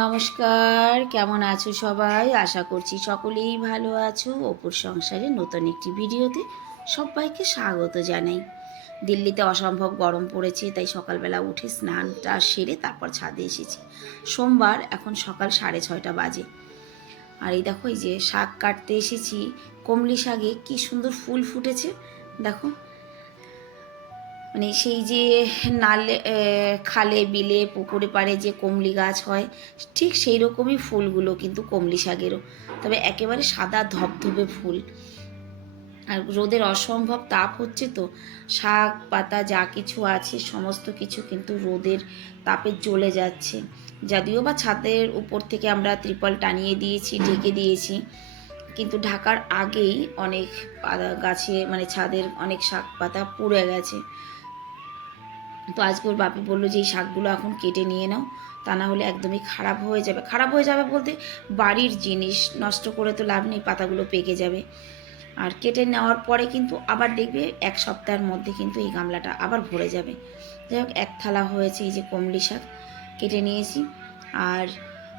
নমস্কার, কেমন আছো সবাই? আশা করছি সকলেই ভালো আছো। অপুর সংসারে নতুন একটি ভিডিওতে সবাইকে স্বাগত জানাই। দিল্লিতে অসম্ভব গরম পড়েছে, তাই সকালবেলা উঠে স্নানটা সেরে তারপর ছাদে এসেছি। সোমবার, এখন সকাল 6:30 বাজে। আর এই দেখো, এই যে শাক কাটতে এসেছি। কমলি শাকে কি সুন্দর ফুল ফুটেছে দেখো। মানে সেই যে নালে খালে বিলে পুকুরে পাড়ে যে কমলি গাছ হয়, ঠিক সেই রকমই ফুলগুলো কিন্তু কমলি শাকেরও, তবে একেবারে সাদা ধবধবে ফুল। আর রোদের অসম্ভব তাপ হচ্ছে, তো শাক পাতা যা কিছু আছে সমস্ত কিছু কিন্তু রোদের তাপে জ্বলে যাচ্ছে। যদিও বা ছাদের উপর থেকে আমরা ত্রিপল টানিয়ে দিয়েছি, ঢেকে দিয়েছি, কিন্তু ঢাকার আগেই অনেক গাছে মানে ছাদের অনেক শাক পাতা পুড়ে গেছে। তো আজকে ওর বাপি বললো যে এই শাকগুলো এখন কেটে নিয়ে নাও, তা না হলে একদমই খারাপ হয়ে যাবে। খারাপ হয়ে যাবে বলতে, বাড়ির জিনিস নষ্ট করে তো লাভ নেই, পাতাগুলো পেকে যাবে। আর কেটে নেওয়ার পরে কিন্তু আবার দেখবে 1 সপ্তাহের মধ্যে কিন্তু এই গামলাটা আবার ভরে যাবে। যাই হোক, 1 থালা হয়েছে এই যে কমলি শাক কেটে নিয়েছি। আর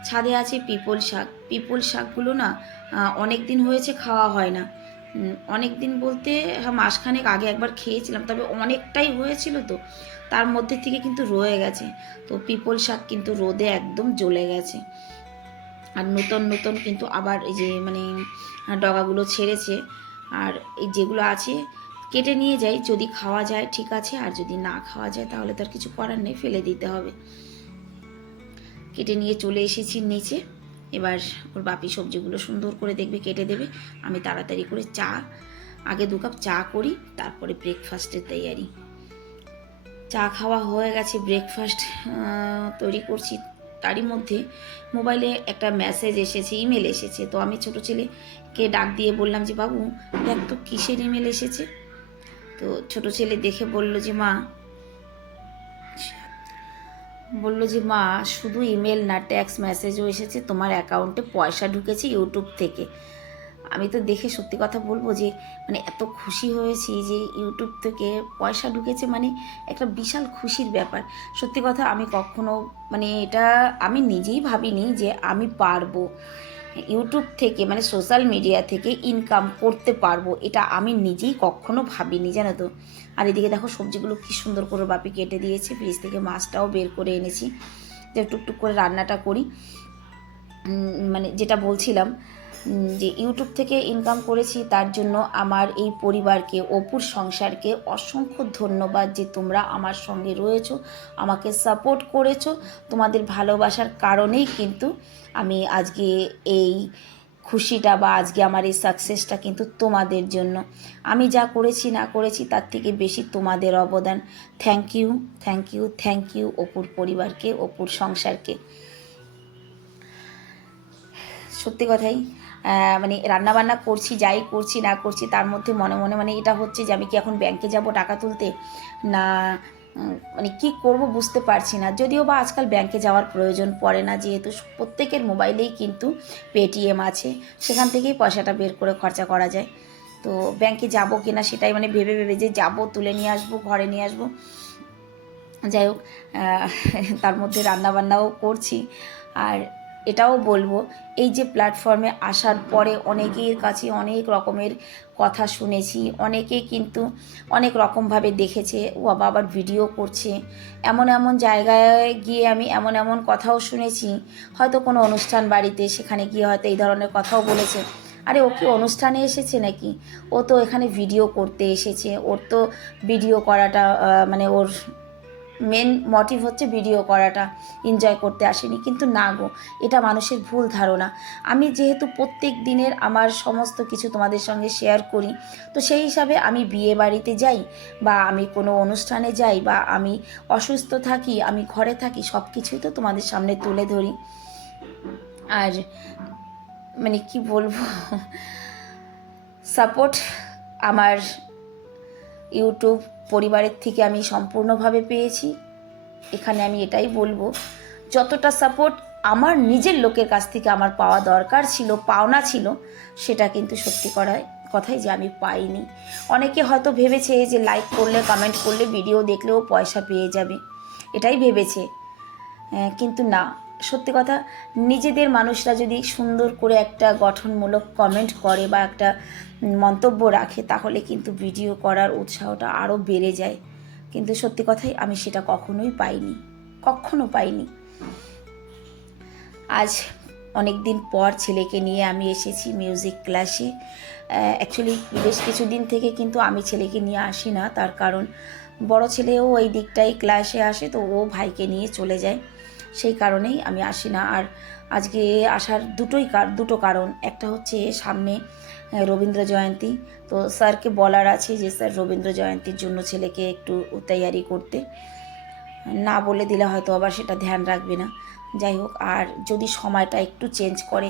ছাদে আছে পিপল শাক। পিপল শাকগুলো না অনেক দিন হয়েছে খাওয়া হয় না। অনেক দিন বলতে মাসখানেক আগে একবার খেয়েছিলাম, তবে অনেকটাই হয়েছিল, তো তার মধ্যে থেকে কিন্তু রয়ে গেছে। তো পিপল শাক কিন্তু রোদে একদম জ্বলে গেছে। আর নতুন নতুন কিন্তু আবার এই যে মানে ডগাগুলো ছেড়েছে। আর এই যেগুলো আছে কেটে নিয়ে যাই, যদি খাওয়া যায় ঠিক আছে, আর যদি না খাওয়া যায় তাহলে তার কিছু করার নেই, ফেলে দিতে হবে। কেটে নিয়ে চলে এসেছি নিচে। এবার ওর বাপি সবজিগুলো সুন্দর করে দেখবে কেটে দেবে। আমি তাড়াতাড়ি করে আগে 2 কাপ চা করি, তারপরে ব্রেকফাস্টের তৈয়ারি। চা খাওয়া হয়ে গেছে, ব্রেকফাস্ট তৈরি করছি। তারই মধ্যে মোবাইলে একটা মেসেজ এসেছে, ইমেল এসেছে। তো আমি ছোটো ছেলেকে ডাক দিয়ে বললাম যে বাবু দেখ তো কিসের ইমেল এসেছে। তো ছোটো ছেলে দেখে বলল যে মা শুধু ইমেল না, ট্যাক্স মেসেজও এসেছে, তোমার অ্যাকাউন্টে পয়সা ঢুকেছে ইউটিউব থেকে। আমি তো দেখে সত্যি কথা বলবো যে মানে এত খুশি হয়েছি যে ইউটিউব থেকে পয়সা ঢুকেছে, মানে একটা বিশাল খুশির ব্যাপার। সত্যি কথা, আমি কখনো মানে এটা আমি নিজেই ভাবিনি যে আমি পারবো ইউটিউব থেকে মানে সোশ্যাল মিডিয়া থেকে ইনকাম করতে পারবো, এটা আমি নিজেই কখনো ভাবিনি, জানো তো। আর এদিকে দেখো সবজিগুলো কি সুন্দর করে বাপি কেটে দিয়েছে, ফ্রিজ থেকে মাছটাও বের করে এনেছি যে টুকটুক করে রান্নাটা করি। মানে যেটা বলছিলাম, যে ইউটিউব থেকে ইনকাম করেছি, তার জন্য আমার এই পরিবারকে, অপুর সংসারকে অসংখ্য ধন্যবাদ যে তোমরা আমার সঙ্গে রয়েছো, আমাকে সাপোর্ট করেছো। তোমাদের ভালোবাসার কারণেই কিন্তু আমি আজকে এই খুশিটা বা আজকে আমার এই সাকসেসটা কিন্তু তোমাদের জন্য। আমি যা করেছি না করেছি তার থেকে বেশি তোমাদের অবদান। Thank you, thank you, thank you অপুর পরিবারকে, অপুর সংসারকে। সত্যি কথাই, মানে রান্নাবান্না করছি, যাই করছি না করছি, তার মধ্যে মনে মনে মানে এটা হচ্ছে যে আমি কি এখন ব্যাংকে যাব টাকা তুলতে, না মানে কি করব বুঝতে পারছি না। যদিও বা আজকাল ব্যাংকে যাওয়ার প্রয়োজন পড়ে না, যেহেতু প্রত্যেকের মোবাইলেই কিন্তু পেটিএম আছে, সেখান থেকেই পয়সাটা বের করে খরচা করা যায়। তো ব্যাংকে যাব কিনা সেটাই মানে ভেবে ভেবে যে যাব, তুলে নিয়ে আসবো, ঘরে নিয়ে আসবো। যাই হোক, তার মধ্যে রান্নাবান্নাও করছি। আর এটাও বলবো, এই যে প্ল্যাটফর্মে আসার পরে অনেকের কাছে অনেক রকমের কথা শুনেছি, অনেকে কিন্তু অনেক রকমভাবে দেখেছে, ও বাবা আবার ভিডিও করছে। এমন এমন জায়গায় গিয়ে আমি এমন এমন কথাও শুনেছি, হয়তো কোনো অনুষ্ঠান বাড়িতে, সেখানে গিয়ে হয়তো এই ধরনের কথাও বলেছে। আরে ও কি অনুষ্ঠানে এসেছে নাকি? ও তো এখানে ভিডিও করতে এসেছে, ওর তো ভিডিও করাটা মানে ওর মেন মোটিভ হচ্ছে ভিডিও করাটা, এনজয় করতে আসেনি। কিন্তু না গো, এটা মানুষের ভুল ধারণা। আমি যেহেতু প্রত্যেক দিনের আমার সমস্ত কিছু তোমাদের সঙ্গে শেয়ার করি, তো সেই হিসাবে আমি বিয়ে বাড়িতে যাই বা আমি কোনো অনুষ্ঠানে যাই বা আমি অসুস্থ থাকি, আমি ঘরে থাকি, সব কিছুই তো তোমাদের সামনে তুলে ধরি। আর মানে কি বলবো, সাপোর্ট আমার ইউটিউব পরিবারের থেকে আমি সম্পূর্ণভাবে পেয়েছি। এখানে আমি এটাই বলবো, যতটা সাপোর্ট আমার নিজের লোকের কাছ থেকে আমার পাওয়া দরকার ছিল, পাওনা ছিল, সেটা কিন্তু সত্যি কথাই যে আমি পাইনি। অনেকে হয়তো ভেবেছে যে লাইক করলে, কমেন্ট করলে, ভিডিও দেখলেও পয়সা পেয়ে যাবে, এটাই ভেবেছে। কিন্তু না, সত্যি কথা, নিজেদের মানুষরা যদি সুন্দর করে একটা গঠনমূলক কমেন্ট করে বা একটা মন্তব্য রাখে, তাহলে কিন্তু ভিডিও করার উৎসাহটা আরও বেড়ে যায়। কিন্তু সত্যি কথাই আমি সেটা কখনোই পাইনি, কখনো পাইনি। আজ অনেক দিন পর ছেলেকে নিয়ে আমি এসেছি মিউজিক ক্লাসে। অ্যাকচুয়ালি বেশ কিছুদিন থেকে কিন্তু আমি ছেলেকে নিয়ে আসি না, তার কারণ বড় ছেলেও ওই দিকটাই ক্লাসে আসে, তো ও ভাইকে নিয়ে চলে যায়, সেই কারণেই আমি আসি না। আর আজকে আসার দুটো কারণ। একটা হচ্ছে সামনে রবীন্দ্র জয়ন্তী, তো স্যারকে বলার আছে যে স্যার রবীন্দ্র জয়ন্তীর জন্য ছেলেকে একটু তৈয়ারি করতে, না বলে দিলে হয়তো আবার সেটা ধ্যান রাখবে না। যাই হোক, আর যদি সময়টা একটু চেঞ্জ করে,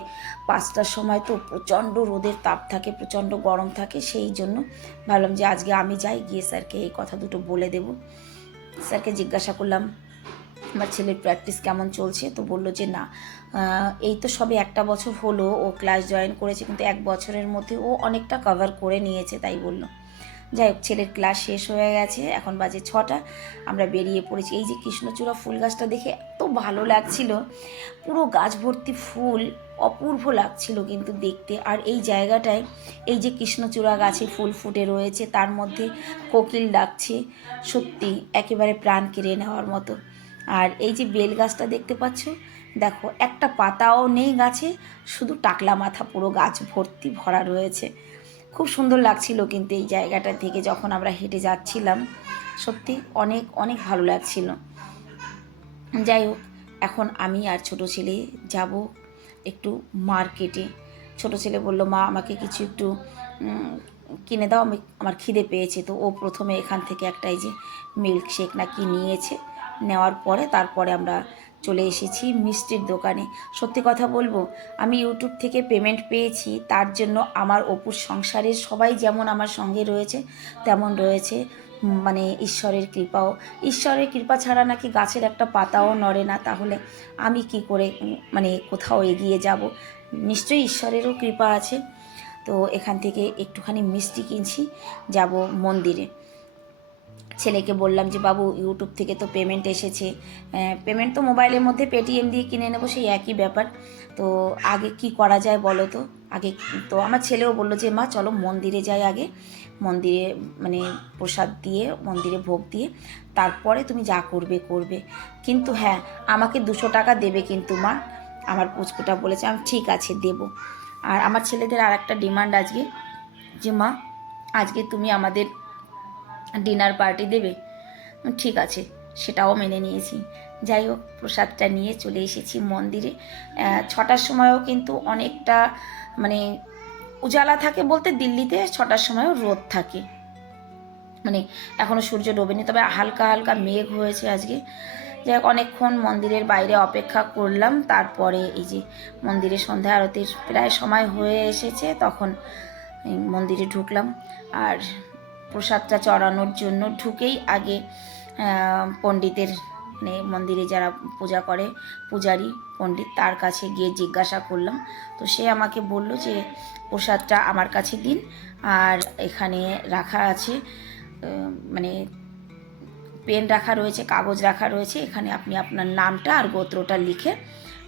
5টার সময় তো প্রচণ্ড রোদের তাপ থাকে, প্রচণ্ড গরম থাকে, সেই জন্য ভাবলাম যে আজকে আমি যাই, গিয়ে স্যারকে এই কথা দুটো বলে দেব। স্যারকে জিজ্ঞাসা করলাম আমার ছেলের প্র্যাকটিস কেমন চলছে, তো বললো যে না, এই তো সবে 1 বছর হলো ও ক্লাস জয়েন করেছে, কিন্তু 1 বছরের মধ্যে ও অনেকটা কভার করে নিয়েছে, তাই বললো। যাই হোক, ছেলের ক্লাস শেষ হয়ে গেছে, এখন বাজে 6টা, আমরা বেরিয়ে পড়েছি। এই যে কৃষ্ণচূড়া ফুল গাছটা দেখে এত ভালো লাগছিল, পুরো গাছ ভর্তি ফুল, অপূর্ব লাগছিল কিন্তু দেখতে। আর এই জায়গাটায় এই যে কৃষ্ণচূড়া গাছে ফুল ফুটে রয়েছে, তার মধ্যে কোকিল ডাকছে, সত্যি একেবারে প্রাণ কেড়ে নেওয়ার মতো। আর এই যে বেল গাছটা দেখতে পাচ্ছ, দেখো একটা পাতাও নেই গাছে, শুধু টাকলা মাথা, পুরো গাছ ভর্তি ভরা রয়েছে। খুব সুন্দর লাগছিল কিন্তু এই জায়গাটা থেকে যখন আমরা হেঁটে যাচ্ছিলাম, সত্যি অনেক অনেক ভালো লাগছিল। যাই হোক, এখন আমি আর ছোটো ছেলে যাব একটু মার্কেটে। ছোটো ছেলে বলল, মা আমাকে কিছু একটু কিনে দাও, আমার খিদে পেয়েছে। তো ও প্রথমে এখান থেকে একটা এই যে মিল্কশেক না কি নিয়েছে, নেওয়ার পরে তারপরে আমরা চলে এসেছি মিষ্টির দোকানে। সত্যি কথা বলবো, আমি ইউটিউব থেকে পেমেন্ট পেয়েছি, তার জন্য আমার অপুর সংসারের সবাই যেমন আমার সঙ্গে রয়েছে, তেমন রয়েছে মানে ঈশ্বরের কৃপাও। ঈশ্বরের কৃপা ছাড়া নাকি গাছের একটা পাতাও নড়ে না, তাহলে আমি কি করে মানে কোথাও এগিয়ে যাব? নিশ্চয়ই ঈশ্বরেরও কৃপা আছে। তো এখান থেকে একটুখানি মিষ্টি কিনছি, যাব মন্দিরে। ছেলেকে বললাম যে বাবু, ইউটিউব থেকে তো পেমেন্ট এসেছে, পেমেন্ট তো মোবাইলের মধ্যে পেটিএম দিয়ে কিনে নেবো, সেই একই ব্যাপার। তো আগে কি করা যায় বলো তো? আগে তো আমার ছেলেও বললো যে মা চলো মন্দিরে যাই, আগে মন্দিরে মানে প্রসাদ দিয়ে, মন্দিরে ভোগ দিয়ে তারপরে তুমি যা করবে করবে, কিন্তু হ্যাঁ আমাকে 200 টাকা দেবে কিন্তু মা। আমার পুচকুটা বলেছে, আমি ঠিক আছে দেবো। আর আমার ছেলেদের আর একটা ডিমান্ড আজকে, যে মা আজকে তুমি আমাদের ডিনার পার্টি দেবে। ঠিক আছে, সেটাও মেনে নিয়েছি। যাই হোক, প্রসাদটা নিয়ে চলে এসেছি মন্দিরে। 6টার সময়ও কিন্তু অনেকটা মানে উজালা থাকে, বলতে দিল্লিতে 6টার সময়ও রোদ থাকে, মানে এখনও সূর্য ডোবেনি, তবে হালকা হালকা মেঘ হয়েছে আজকে। যাই হোক, অনেকক্ষণ মন্দিরের বাইরে অপেক্ষা করলাম, তারপরে এই যে মন্দিরে সন্ধ্যা আরতির প্রায় সময় হয়ে এসেছে, তখন মন্দিরে ঢুকলাম। আর প্রসাদটা চড়ানোর জন্য ঢুকেই আগে পণ্ডিতের মানে মন্দিরে যারা পূজা করে, পূজারি পণ্ডিত, তার কাছে গিয়ে জিজ্ঞাসা করলাম। তো সে আমাকে বলল যে প্রসাদটা আমার কাছে দিন, আর এখানে রাখা আছে মানে পেন রাখা রয়েছে, কাগজ রাখা রয়েছে, এখানে আপনি আপনার নামটা আর গোত্রটা লিখে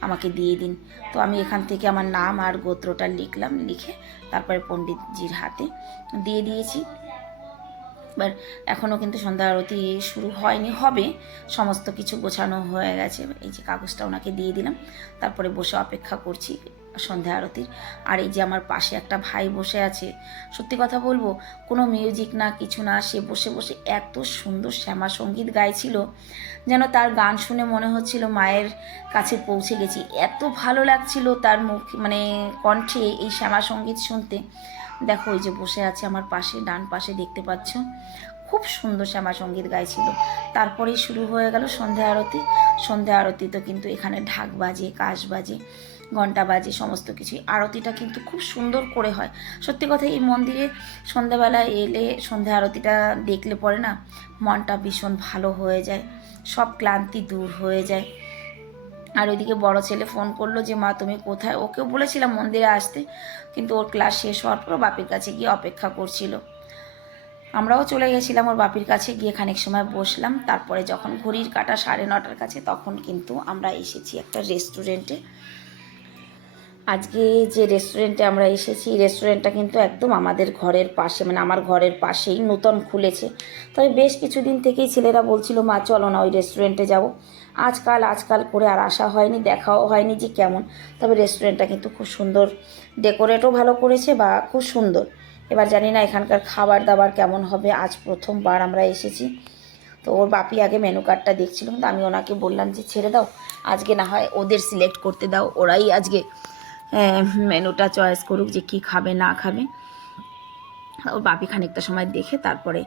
আমাকে দিয়ে দিন। তো আমি এখান থেকে আমার নাম আর গোত্রটা লিখলাম, লিখে তারপরে পণ্ডিতজির হাতে দিয়ে দিয়েছি। এবার এখনও কিন্তু সন্ধ্যা আরতি শুরু হয়নি, হবে, সমস্ত কিছু গোছানো হয়ে গেছে। এই যে কাগজটা ওনাকে দিয়ে দিলাম, তারপরে বসে অপেক্ষা করছি সন্ধ্যা আরতির। আর এই যে আমার পাশে একটা ভাই বসে আছে, সত্যি কথা বলবো, কোনো মিউজিক না কিছু না, সে বসে বসে এত সুন্দর শ্যামা সঙ্গীত গাইছিল, যেন তার গান শুনে মনে হচ্ছিল মায়ের কাছে পৌঁছে গেছি। এত ভালো লাগছিল তার মুখ মানে কণ্ঠে এই শ্যামা সঙ্গীত শুনতে। দেখো ওই যে বসে আছে আমার পাশে, ডান পাশে দেখতে পাচ্ছ, খুব সুন্দর শ্যামা সঙ্গীত গাইছিল। তারপরেই শুরু হয়ে গেল সন্ধ্যা আরতি। সন্ধ্যা আরতি তো কিন্তু এখানে ঢাক বাজে, কাঁস বাজে, ঘণ্টা বাজে, সমস্ত কিছুই। আরতিটা কিন্তু খুব সুন্দর করে হয়। সত্যি কথা, এই মন্দিরে সন্ধ্যাবেলায় এলে সন্ধ্যা আরতিটা দেখলে পরে না মনটা ভীষণ ভালো হয়ে যায়, সব ক্লান্তি দূর হয়ে যায়। আর ওইদিকে বড় ছেলে ফোন করলো যে মা তুমি কোথায়, ওকেও বলেছিলাম মন্দিরে আসতে, কিন্তু ওর ক্লাস শেষ হওয়ার পর বাপের কাছে গিয়ে অপেক্ষা করছিল। আমরাও চলে গেছিলাম ওর বাপির কাছে, গিয়ে খানিক সময় বসলাম। তারপরে যখন ঘড়ির কাঁটা 9:30 কাছে, তখন কিন্তু আমরা এসেছি একটা রেস্টুরেন্টে। আজকে যে রেস্টুরেন্টে আমরা এসেছি, রেস্টুরেন্টটা কিন্তু একদম আমাদের ঘরের পাশে, মানে আমার ঘরের পাশেই নতুন খুলেছে। তবে বেশ কিছুদিন থেকেই ছেলেরা বলছিল, মা চলো না ওই রেস্টুরেন্টে যাব। আজকাল করে আর আসা হয়নি, দেখাও হয়নি যে কেমন। তবে রেস্টুরেন্টটা কিন্তু খুব সুন্দর, ডেকোরেটও ভালো করেছে বা খুব সুন্দর। এবার জানি না এখানকার খাবার দাবার কেমন হবে, আজ প্রথমবার আমরা এসেছি। তো ওর বাপি আগে মেনু কার্ডটা দেখছিল, কিন্তু আমি ওনাকে বললাম যে ছেড়ে দাও, আজকে না হয় ওদের সিলেক্ট করতে দাও, ওরাই আজকে মেনুটা চয়েস করুক যে কী খাবে না খাবে। ওর বাপি খানিকটা সময় দেখে তারপরে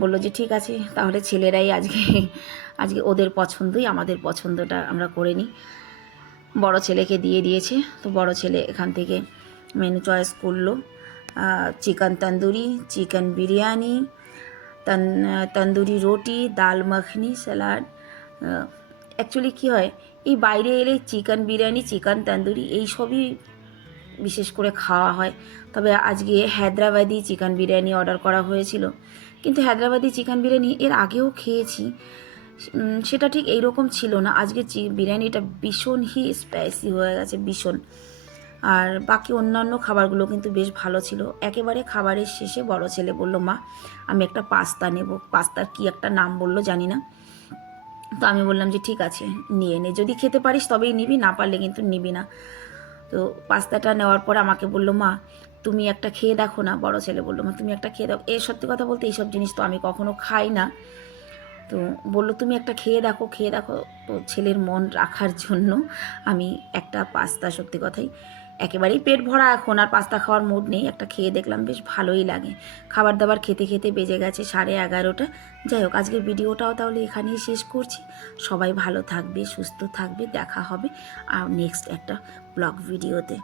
বললো যে ঠিক আছে, তাহলে ছেলেরাই আজকে ওদের পছন্দই আমাদের পছন্দটা আমরা করে নিই। বড় ছেলেকে দিয়ে দিয়েছে, তো বড় ছেলে এখান থেকে মেনু চয়েস করলো। চিকেন তন্দুরি, চিকেন বিরিয়ানি, তন্দুরি রুটি, ডাল মাখনি, স্যালাড। অ্যাকচুয়ালি কী হয়, এই বাইরে এলে চিকেন বিরিয়ানি, চিকেন তন্দুরি এইসবই বিশেষ করে খাওয়া হয়। তবে আজকে হায়দ্রাবাদি চিকেন বিরিয়ানি অর্ডার করা হয়েছিল, কিন্তু হায়দ্রাবাদি চিকেন বিরিয়ানি এর আগেও খেয়েছি, সেটা ঠিক এইরকম ছিল না। আজকে বিরিয়ানিটা ভীষণই স্পাইসি হয়ে গেছে, ভীষণ। আর বাকি অন্যান্য খাবারগুলো কিন্তু বেশ ভালো ছিল। একেবারে খাবারের শেষে বড় ছেলে বলল, মা আমি একটা পাস্তা নেব। পাস্তার কি একটা নাম বললো জানি না। তো আমি বললাম যে ঠিক আছে নিয়ে নে, যদি খেতে পারিস তবেই নিবি, না পারলে কিন্তু নিবি না। তো পাস্তাটা নেওয়ার পর আমাকে বললো, মা তুমি একটা খেয়ে দেখো না। বড় ছেলে বললো, মা তুমি একটা খেয়ে দেখো। সত্যি কথা বলতে এইসব জিনিস তো আমি কখনো খাই না। তো বললো তুমি একটা খেয়ে দেখো, খেয়ে দেখো। তো ছেলের মন রাখার জন্য আমি একটা পাস্তা, সত্যি কথাই একেবারেই পেট ভরা এখন আর পাস্তা খাওয়ার মুড নেই, একটা খেয়ে দেখলাম, বেশ ভালোই লাগে। খাবার দাবার খেতে খেতে বেজে গেছে 11:30। যাই হোক, আজকের ভিডিওটাও তাহলে এখানেই শেষ করছি। সবাই ভালো থাকবে, সুস্থ থাকবে, দেখা হবে আর নেক্সট একটা ব্লগ ভিডিওতে।